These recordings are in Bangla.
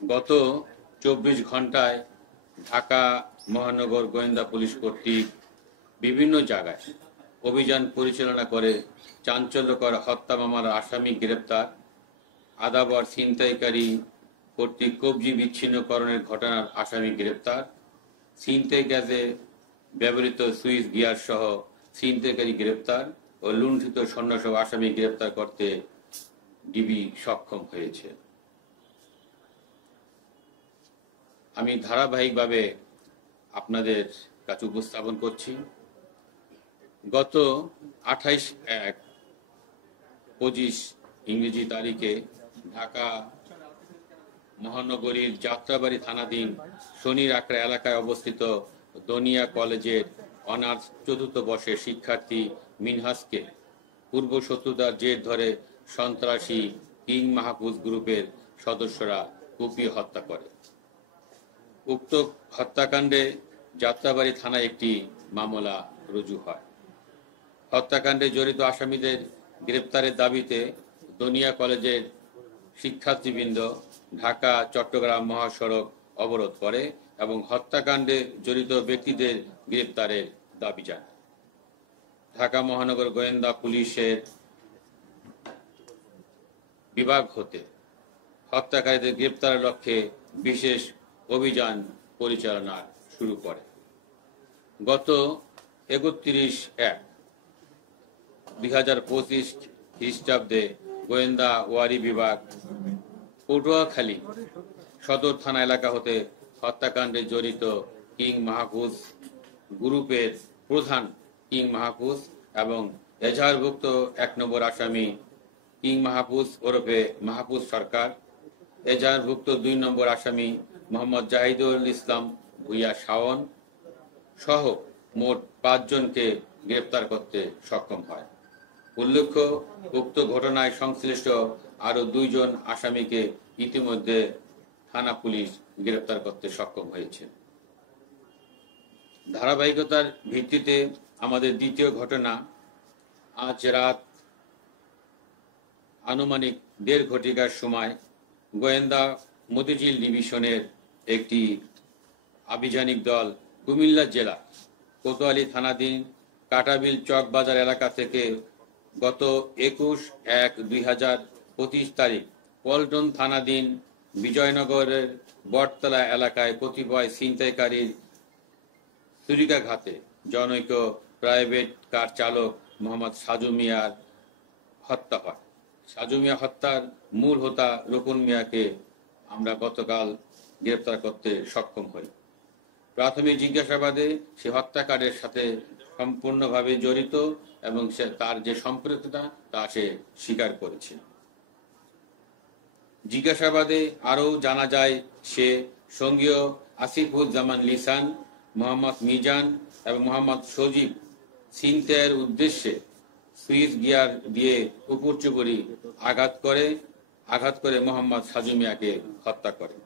গত ২৪ ঘন্টায় ঢাকা মহানগর গোয়েন্দা পুলিশ কর্তৃক বিভিন্ন জায়গায় অভিযান পরিচালনা করে চাঞ্চল্যকর হত্যা মামলার আসামি গ্রেপ্তার, আদাবর ছিনতাইকারী কর্তৃক কবজি বিচ্ছিন্নকরণের ঘটনার আসামি গ্রেপ্তার, ছিনতাই কাজে ব্যবহৃত সুইচ গিয়ার সহ ছিনতাইকারী গ্রেপ্তার ও লুণ্ঠিত স্বর্ণসহ আসামি গ্রেপ্তার করতে ডিবি সক্ষম হয়েছে। আমি ধারাবাহিকভাবে আপনাদের কাছে উপস্থাপন করছি। গত 28/1/25 ইংরেজি তারিখে ঢাকা মহানগরীর যাত্রাবাড়ি থানাধীন শনির আকড়া এলাকায় অবস্থিত দনিয়া কলেজের অনার্স চতুর্থ বর্ষের শিক্ষার্থী মিনহাসকে পূর্ব শত্রুতার জের ধরে সন্ত্রাসী কিং মাহফুজ গ্রুপের সদস্যরা কুপিয়ে হত্যা করে। উক্ত হত্যাকাণ্ডে যাত্রাবাড়ি থানায় একটি মামলা রুজু হয়। হত্যাকাণ্ডে জড়িত আসামিদের গ্রেপ্তারের দাবিতে দনিয়া কলেজের শিক্ষার্থীবৃন্দ ঢাকা চট্টগ্রাম মহাসড়ক অবরোধ করে এবং হত্যাকাণ্ডে জড়িত ব্যক্তিদের গ্রেপ্তারের দাবি জানায়। ঢাকা মহানগর গোয়েন্দা পুলিশের বিভাগ হতে হত্যাকারীদের গ্রেপ্তারের লক্ষ্যে বিশেষ অভিযান পরিচালনা শুরু করে। গত 31/1/2025 খ্রিস্টাব্দে গোয়েন্দা ওয়ারি বিভাগ পটুয়াখালী সদর থানা এলাকা হতে হত্যাকাণ্ডে জড়িত কিং মাহফুজ গ্রুপের প্রধান কিং মাহফুজ এবং এজাহারভুক্ত 1 নম্বর আসামি কিং মাহফুজ ওরফে মাহফুজ সরকার, এজাহারভুক্ত 2 নম্বর আসামি মোহাম্মদ জাহিদুল ইসলাম ভুইয়া শাওন সহ মোট 5 জনকে গ্রেপ্তার করতে সক্ষম হয়। উল্লেখ্য, উক্ত ঘটনায় সংশ্লিষ্ট আরো 2 জন আসামিকে ইতিমধ্যে থানা পুলিশ গ্রেপ্তার করতে সক্ষম হয়েছে। ধারাবাহিকতার ভিত্তিতে আমাদের দ্বিতীয় ঘটনা, আজ রাত আনুমানিক 1:30 ঘটিকার সময় গোয়েন্দা মতিঝিল ডিভিশনের একটি আভিযানিক দল কুমিল্লা জেলা কোতোয়ালী থানাধীন কাটাবিল চক বাজার এলাকা থেকে গত 21/1/2025 তারিখ পল্টন থানাধীন বিজয়নগরের বটতলা এলাকায় কতিপয় ছিনতাইকারীর ছুরিকাঘাতে জনৈক প্রাইভেট কার চালক মোহাম্মদ সাজু মিয়ার হত্যা হয়। সাজু মিয়া হত্যার মূল হোতা রকুন মিয়াকে আমরা গতকাল গ্রেপ্তার করতে সক্ষম হই। প্রাথমিক জিজ্ঞাসাবাদে সে হত্যাকাণ্ডের সাথে সম্পূর্ণভাবে জড়িত এবং তার যে সম্পৃক্ততা তা সে স্বীকার করেছে। জিজ্ঞাসাবাদে আরও জানা যায় সে সঙ্গীয় আসিফুজ্জামান লিসান, মোহাম্মদ মিজান এবং মোহাম্মদ সজীব ছিনতাইয়ের উদ্দেশ্যে সুইচ গিয়ার দিয়ে উপর্যুপরি আঘাত করে মোহাম্মদ সাজু মিয়াকে হত্যা করে।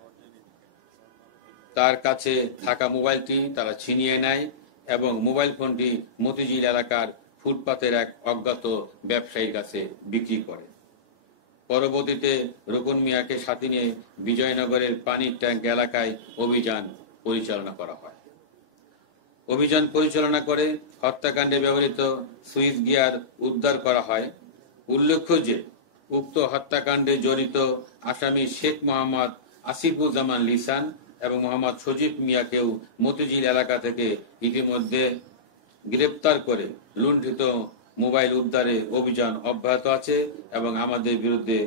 তার কাছে থাকা মোবাইলটি তারা ছিনিয়ে নেয় এবং মোবাইল ফোনটি মতিঝিল এলাকার ফুটপাতের এক অজ্ঞাত ব্যবসায়ীর কাছে বিক্রি করে। পরবর্তীতে রুকন মিয়াকে সাথে নিয়ে বিজয়নগরের পানির ট্যাঙ্ক এলাকায় অভিযান পরিচালনা করা হয়। অভিযান পরিচালনা করে হত্যাকাণ্ডে ব্যবহৃত সুইচ গিয়ার উদ্ধার করা হয়। উল্লেখ্য যে উক্ত হত্যাকাণ্ডে জড়িত আসামি শেখ মোহাম্মদ আসিফুজ্জামান লিসান এবং মোহাম্মদ সজীব মিয়াকেও মতিঝিল এলাকা থেকে ইতিমধ্যে গ্রেপ্তার করে লুণ্ঠিত মোবাইল উদ্ধারে অভিযান অব্যাহত আছে এবং আমাদের বিরুদ্ধে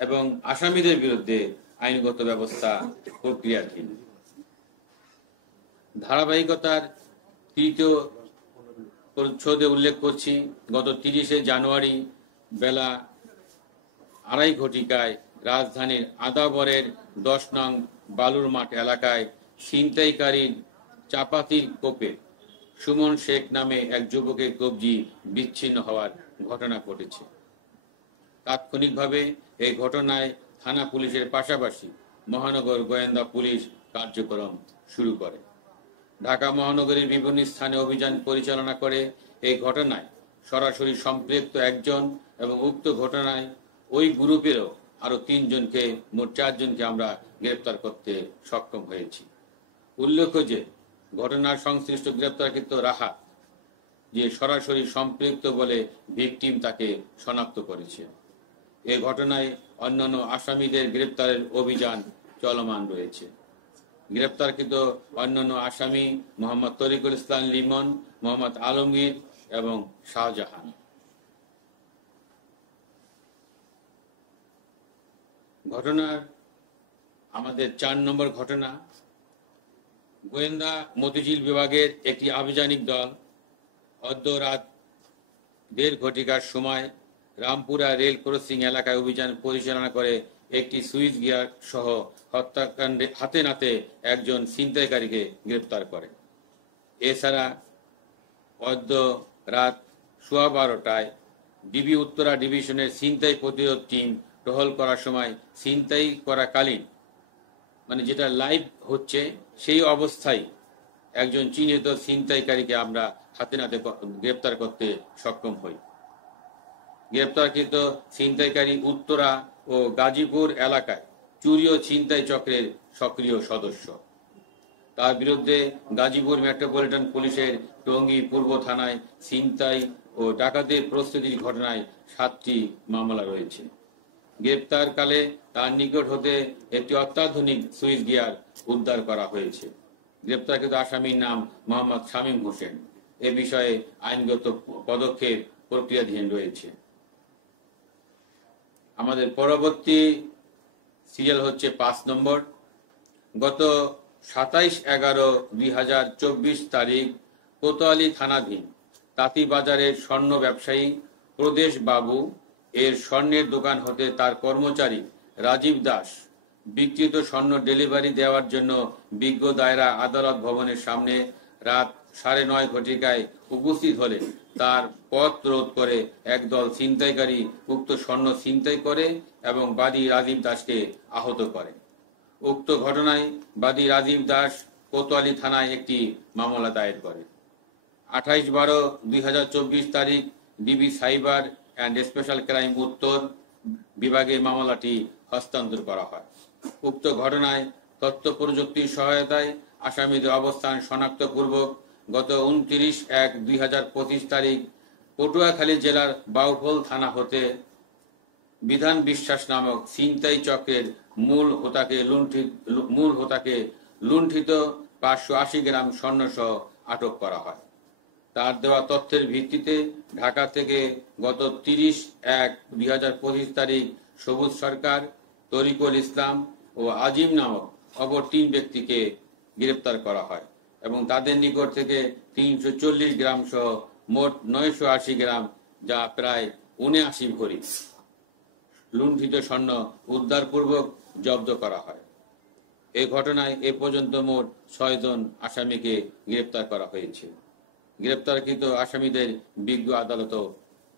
এবং আসামিদের বিরুদ্ধে আইনগত ব্যবস্থা প্রক্রিয়াধীন। ধারাবাহিকতার তৃতীয় পরিচ্ছদে উল্লেখ করছি, গত 30শে জানুয়ারি বেলা 2:30 ঘটিকায় রাজধানীর আদাবরের 10 নং বালুর মাঠ এলাকায় ছিনতাইকারীর চাপাতির কোপে সুমন শেখ নামে এক যুবকের কবজি বিচ্ছিন্ন হওয়ার ঘটনা ঘটেছে। তাৎক্ষণিকভাবে এই ঘটনায় থানা পুলিশের পাশাপাশি মহানগর গোয়েন্দা পুলিশ কার্যক্রম শুরু করে। ঢাকা মহানগরীর বিভিন্ন স্থানে অভিযান পরিচালনা করে এই ঘটনায় সরাসরি সম্পৃক্ত একজন এবং উক্ত ঘটনায় ওই গ্রুপেরও আরো 3 জনকে, মোট 4 জনকে আমরা গ্রেপ্তার করতে সক্ষম হয়েছি। উল্লেখ্য যে ঘটনার সংশ্লিষ্ট গ্রেপ্তারকৃত রাহাত যে সরাসরি সম্পৃক্ত বলে ভিকটিম তাকে শনাক্ত করেছে। এ ঘটনায় অন্যান্য আসামিদের গ্রেপ্তারের অভিযান চলমান রয়েছে। গ্রেপ্তারকৃত অন্যান্য আসামি মোহাম্মদ তরিকুল ইসলাম লিমন, মোহাম্মদ আলমগীর এবং শাহজাহান। ঘটনার আমাদের 4 নম্বর ঘটনা, গোয়েন্দা মতিঝিল বিভাগের একটি আভিযানিক দল অদ্য রাত 1:30 ঘটিকার সময় রামপুরা রেল ক্রসিং এলাকায় অভিযান পরিচালনা করে একটি সুইচ গিয়ার সহ হত্যাকাণ্ডে হাতে নাতে একজন ছিনতাইকারীকে গ্রেপ্তার করে। এছাড়া অদ্য রাত 12:15টায় ডিবি উত্তরা ডিভিশনের ছিনতাই প্রতিরোধ টিম টহল করার সময় ছিনতাই করাকালীন, মানে যেটা লাইভ হচ্ছে সেই অবস্থায় একজন চিহ্নিত ছিনতাইকারীকে আমরা হাতে নাতে গ্রেপ্তার করতে সক্ষম হই। গ্রেপ্তারকৃত ছিনতাইকারী উত্তরা ও গাজীপুর এলাকায় চুরি ও ছিনতাই চক্রের সক্রিয় সদস্য। তার বিরুদ্ধে গাজীপুর মেট্রোপলিটন পুলিশের টঙ্গী পূর্ব থানায় ছিনতাই ও ডাকাতির প্রস্তুতির ঘটনায় 7টি মামলা রয়েছে। গ্রেপ্তারকালে তার নিকট হতে একটি অত্যাধুনিক সুইচ গিয়ার উদ্ধার করা হয়েছে। গ্রেপ্তারকৃত আসামির নাম মোহাম্মদ শামীম হোসেন। এ বিষয়ে আইনগত পদক্ষেপ প্রক্রিয়াধীন রয়েছে। আমাদের পরবর্তী সিরিয়াল হচ্ছে 5 নম্বর। গত 27/11/2024 তারিখ কোতোয়ালি থানাধীন তাঁতিবাজারের স্বর্ণ ব্যবসায়ী প্রদেশ বাবু এর স্বর্ণের দোকান হতে তার কর্মচারী রাজীব দাস বিক্রিত স্বর্ণ ডেলিভারি দেওয়ার জন্য বিজ্ঞ দায়রা আদালত ভবনের সামনে রাত 9:30 ঘটিকায় উপস্থিত হলে তার পথ রোধ করে একদল ছিনতাইকারী উক্ত স্বর্ণ ছিনতাই করে এবং বাদী রাজীব দাসকে আহত করে। উক্ত ঘটনায় বাদী রাজীব দাস কোতোয়ালি থানায় একটি মামলা দায়ের করে। 28/12/2024 তারিখ DB cyber and special crime উত্তর বিভাগে মামলাটি হস্তান্তর করা হয়। উক্ত ঘটনায় তথ্য প্রযুক্তির সহায়তায় আসামিদের অবস্থান শনাক্তপূর্বক গত 29/1/2025 তারিখ পটুয়াখালী জেলার বাউফল থানা হতে বিধান বিশ্বাস নামক ছিনতাই চক্রের মূল হোতাকে লুণ্ঠিত 580 গ্রাম স্বর্ণসহ আটক করা হয়। তার দেওয়া তথ্যের ভিত্তিতে ঢাকা থেকে গত 30/1/2025 তারিখ সবুজ সরকার, তরিকুল ইসলাম ও আজিম নামক অপর 3 ব্যক্তিকে গ্রেপ্তার করা হয় এবং তাদের নিকট থেকে 340 গ্রাম সহ মোট 980 গ্রাম, যা প্রায় 79 ভরি লুণ্ঠিত স্বর্ণ উদ্ধারপূর্বক জব্দ করা হয়। এই ঘটনায় এ পর্যন্ত মোট 6 জন আসামিকে গ্রেপ্তার করা হয়েছে। গ্রেপ্তারকৃত আসামিদের বিজ্ঞ আদালতও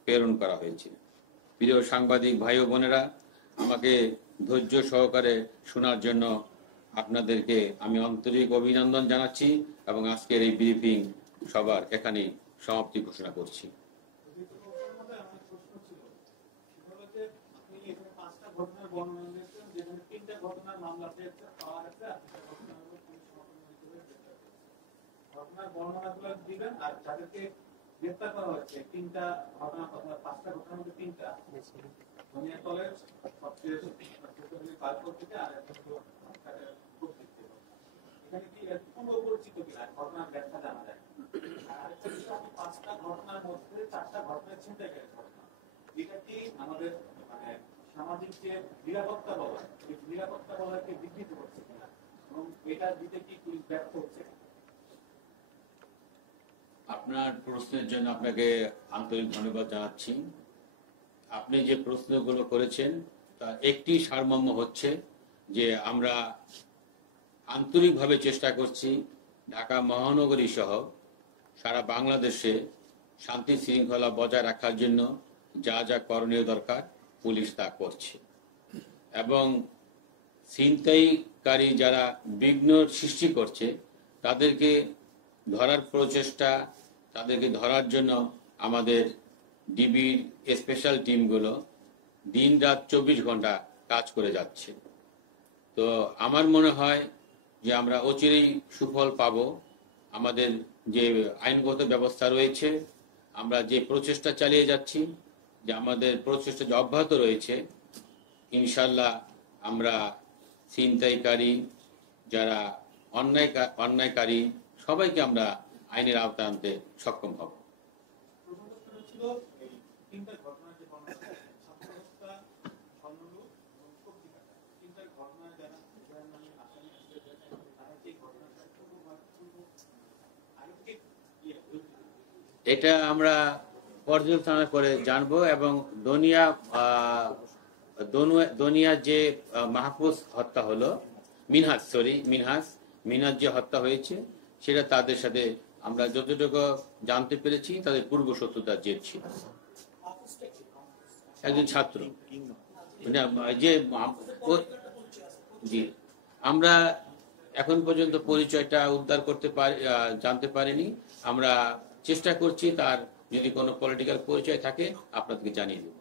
প্রেরণ করা হয়েছে। প্রিয় সাংবাদিক ভাই ও বোনেরা, আমাকে ধৈর্য সহকারে শোনার জন্য আপনাদেরকে আমি আন্তরিক অভিনন্দন জানাচ্ছি এবং আজকের এই ব্রিফিং সবার এখানেই সমাপ্তি ঘোষণা করছি। ঘটনার বর্ণনাগুলো দিবেন আর যাদেরকে গ্রেফতার করা হয়েছে 5টা ঘটনার মধ্যে 3টা ধনিয়াতলের সবচেয়ে পার্কর থেকে আর এখানে কি পূর্ব পরিচিত কিনা ঘটনার ব্যাখ্যা জানা যায়। আর 5টা ঘটনার মধ্যে 4টা ঘটনা ছিনতাইকারী ঘটনা। এটা কি আমাদের মানে সামাজিক যে নিরাপত্তা বলয়, এই নিরাপত্তা বলয়কে বিঘ্নিত করছে কিনা এবং এটা দিতে কি পুলিশ ব্যর্থ হচ্ছে? আপনার প্রশ্নের জন্য আপনাকে আন্তরিক ধন্যবাদ জানাচ্ছি। আপনি যে প্রশ্নগুলো করেছেন তা একটি সারমর্ম হচ্ছে যে আমরা আন্তরিকভাবে চেষ্টা করছি ঢাকা মহানগরী সহ সারা বাংলাদেশে শান্তি শৃঙ্খলা বজায় রাখার জন্য যা যা করণীয় দরকার পুলিশ তা করছে এবং ছিনতাইকারী যারা বিঘ্ন সৃষ্টি করছে তাদেরকে ধরার প্রচেষ্টা, তাদেরকে ধরার জন্য আমাদের ডিবির স্পেশাল টিমগুলো দিন রাত 24 ঘন্টা কাজ করে যাচ্ছে। তো আমার মনে হয় যে আমরা অচিরেই সুফল পাব। আমাদের যে আইনগত ব্যবস্থা রয়েছে, আমরা যে প্রচেষ্টা চালিয়ে যাচ্ছি, যে আমাদের প্রচেষ্টা যে অব্যাহত রয়েছে, ইনশাল্লাহ আমরা ছিনতাইকারী, যারা অন্যায়কারী, সবাইকে আমরা আইনের আওতায় আনতে সক্ষম হব। প্রথমত ছিল এই তিনটা ঘটনার যে বর্ণনা ছাত্র হত্যা, স্বর্ণলুট এবং পত্রিকাটা, তিনটা ঘটনায় যারা নামে আসামি আসবে তারা যে ঘটনাটা আগে থেকে এটা আমরা পর্যালোচনা করে জানবো। এবং দনিয়া যে মাহফুজ হত্যা হলো, মিনহাজ যে হত্যা হয়েছে, সেটা তাদের সাথে আমরা যতটুকু জানতে পেরেছি তাদের পূর্ব শত্রুতার জেদ ছিল। একজন ছাত্র, যে জি, আমরা এখন পর্যন্ত পরিচয়টা উদ্ধার করতে জানতে পারিনি। আমরা চেষ্টা করছি, তার যদি কোনো পলিটিক্যাল পরিচয় থাকে আপনাদেরকে জানিয়ে দেব।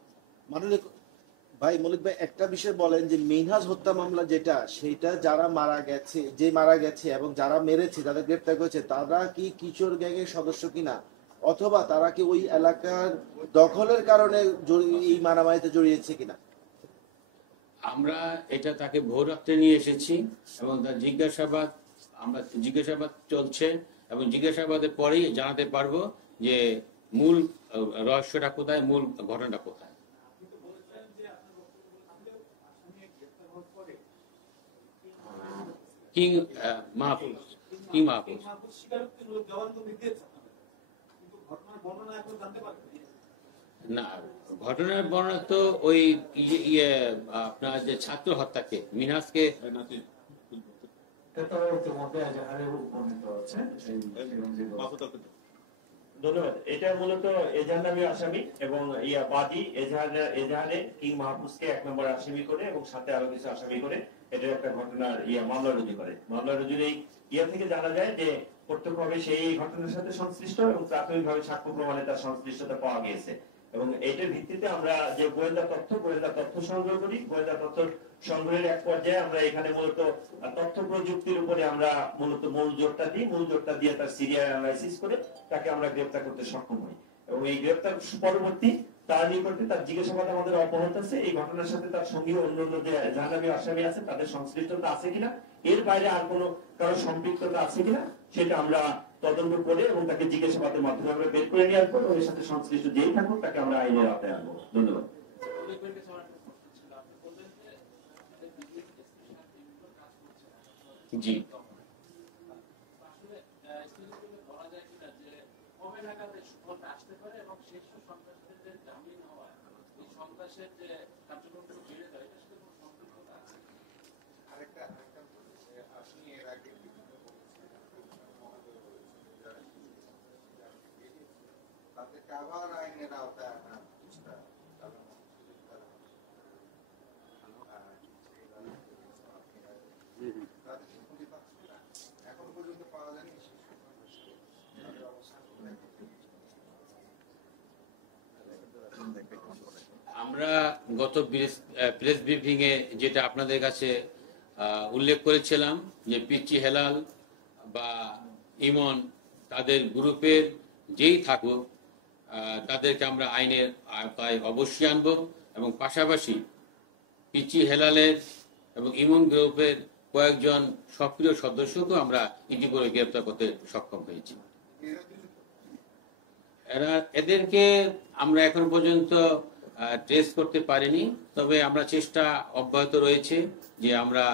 মলিক ভাই একটা বিষয় বলেন যে মিনহাজ হত্যা মামলা যেটা, সেটা যারা মারা গেছে এবং যারা মেরেছে, যাদের গ্রেপ্তার করেছে, তারা কি কিশোর গ্যাংয়ের সদস্য কিনা, অথবা তারা কি ওই এলাকার দখলের কারণে এই মারামারিতে জড়িয়েছে কিনা? আমরা এটা তাকে ভোর রাত্রে নিয়ে এসেছি এবং তার জিজ্ঞাসাবাদ চলছে, এবং জিজ্ঞাসাবাদের পরেই জানাতে পারবো যে মূল রহস্যটা কোথায়, মূল ঘটনাটা কোথায়। কিং মাহফুজ না, ঘটনার বর্ণনা তো ওই আপনার যে ছাত্র হত্যাকে, মিনহাজকে ধন্যবাদ। এটা মূলত এজাহার নামী আসামি এবং বাদী এজাহারে কিং মাহফুজকে 1 নম্বর আসামি করে এবং সাথে আরো কিছু আসামি করে এটা একটা ঘটনার মামলা রুজু করে। মামলা রুজুর এই থেকে জানা যায় যে প্রত্যক্ষভাবে সেই ঘটনার সাথে সংশ্লিষ্ট এবং প্রাথমিকভাবে সাক্ষ্য প্রমাণে তার সংশ্লিষ্টতা পাওয়া গিয়েছে। এবং এটার ভিত্তিতে আমরা যে গোয়েন্দা তথ্য সংগ্রহ করি, গোয়েন্দা তথ্য সংগ্রহের এক পর্যায়ে আমরা এখানে মূলত তথ্য প্রযুক্তির উপরে আমরা মূলত মূল জোরটা দিয়ে তার সিরিয়াল অ্যানালাইসিস করে তাকে আমরা গ্রেফতার করতে সক্ষম হই। এবং এই গ্রেফতার পরবর্তী তার নিকটে তার জিজ্ঞাসাবাদ আমাদের অব্যাহত আছে। এই ঘটনার সাথে তার সঙ্গে অন্যান্য যে জাহানাবী আসামি আছে তাদের সংশ্লিষ্টতা আছে কিনা, এর বাইরে আর কোনো কারো সম্পৃক্ততা আছে কিনা, সেটা আমরা তদন্ত করে এবং তাকে জিজ্ঞাসাবাদের মাধ্যমে আমরা বের করে নিয়ে আসবো এবং এর সাথে সংশ্লিষ্ট যেই থাকুক তাকে আমরা আইনের আওতায় আনবো। ধন্যবাদ। জি, কাভার আইনের আওতায় আনা চেষ্টা এখন পর্যন্ত পাওয়া যায়নি। আমরা গত প্রেস ব্রিফিং এ যেটা আপনাদের কাছে উল্লেখ করেছিলাম যে পিচ্চি হেলাল বা ইমন, তাদের গ্রুপের যেই থাকুক তাদেরকে আমরা আইনের আওতায় অবশ্যই আনবো, এবং পাশাপাশি পিচ্চি হেলালের এবং ইমন গ্রুপের কয়েকজন সক্রিয় সদস্যকেও আমরা ইতিপূর্বে গ্রেপ্তার করতে সক্ষম হয়েছি। এদেরকে আমরা এখন পর্যন্ত ট্রেস করতে পারিনি, তবে আমরা চেষ্টা অব্যাহত রয়েছে যে আমরা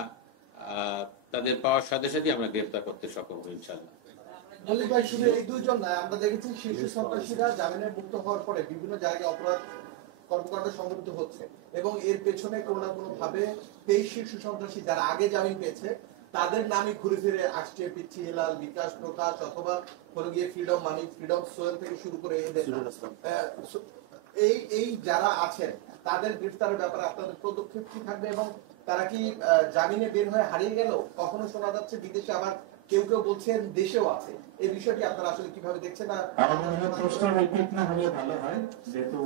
তাদের পাওয়ার সাথে সাথে আমরা গ্রেপ্তার করতে সক্ষম হই ইনশাআল্লাহ। মল্লিক ভাই, শুধু এই দুইজন নয়, আমরা দেখেছি শীর্ষ সন্ত্রাসীরা জামিনে মুক্ত হওয়ার পরে বিভিন্ন জায়গায় অপরাধ কর্মকাণ্ড সংঘটিত হচ্ছে, এবং এর পেছনে কোনো না কোনো ভাবে 23 শীর্ষ সন্ত্রাসী যারা আগে জামিন পেয়েছে তাদের নামই ঘুরে ফিরে আসছে। পিচ্চি হেলাল, বিকাশ প্রকাশ, অথবা হলো গিয়ে ফ্রিডম সোহেল থেকে শুরু করে এদের এই যারা আছেন তাদের গ্রেফতারের ব্যাপারে আপনাদের পদক্ষেপ কি থাকবে, এবং তারা কি জামিনে বের হয়ে হারিয়ে গেল? কখনো শোনা যাচ্ছে বিদেশে, আবার কেউ কেউ বলছেন দেশেও আছে। এই বিষয়টি আপনারা আসলে কিভাবে দেখছেন? প্রশ্ন রিপিট না হলে ভালো হয়, যেহেতু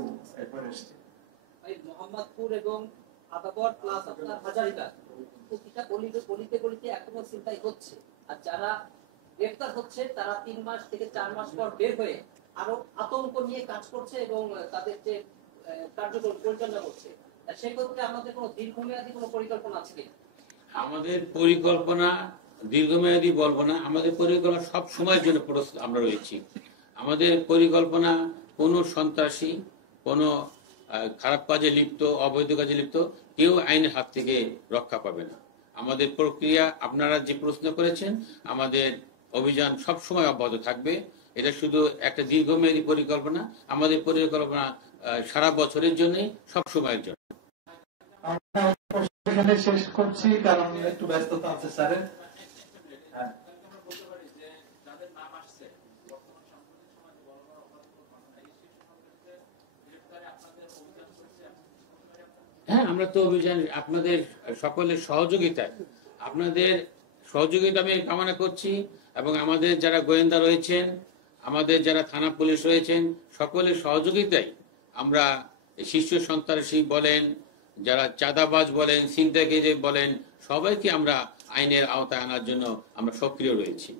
একবার এসেছে। মোহাম্মদপুর এবং আদাবর প্লাস আপনার হাজারিবাগ প্রতিটা গলিতে গলিতে এখনো চিন্তাই হচ্ছে। আর যারা গ্রেফতার হচ্ছে তারা 3 মাস থেকে 4 মাস পর বের হয়ে আরো আতঙ্ক নিয়ে কাজ করছে এবং তাদের যে কার্যক্রম পরিচালনা করছে। সেক্ষেত্রে আমাদের কোনো দীর্ঘমেয়াদী কোনো পরিকল্পনা আছে কি? আমাদের পরিকল্পনা দীর্ঘমেয়াদী বলবো না, আমাদের পরিকল্পনা সব সময়ের জন্য আমরা রয়েছি। আমাদের পরিকল্পনা কোনো সন্ত্রাসী, কোনো খারাপ কাজে লিপ্ত, অবৈধ কাজে লিপ্ত কেউ আইনের হাত থেকে রক্ষা পাবে না। আমাদের প্রক্রিয়া আপনারা যে প্রশ্ন করেছেন, আমাদের অভিযান সব সময় অব্যাহত থাকবে। এটা শুধু একটা দীর্ঘমেয়াদী পরিকল্পনা, আমাদের পরিকল্পনা সারা বছরের জন্য, সব সময়ের জন্য। আমরা এখানে শেষ করছি কারণ একটু ব্যস্ততা আছে স্যারের। হ্যাঁ, আমরা তো অভিযান আপনাদের সকলের সহযোগিতা আমি কামনা করছি, এবং আমাদের যারা গোয়েন্দা রয়েছেন, আমাদের যারা থানা পুলিশ রয়েছেন, সকলের সহযোগিতায় আমরা শীর্ষ সন্ত্রাসী বলেন, যারা চাঁদাবাজ বলেন, ছিনতাইকারী বলেন, সবাইকে আমরা আইনের আওতায় আনার জন্য আমরা সক্রিয় রয়েছি।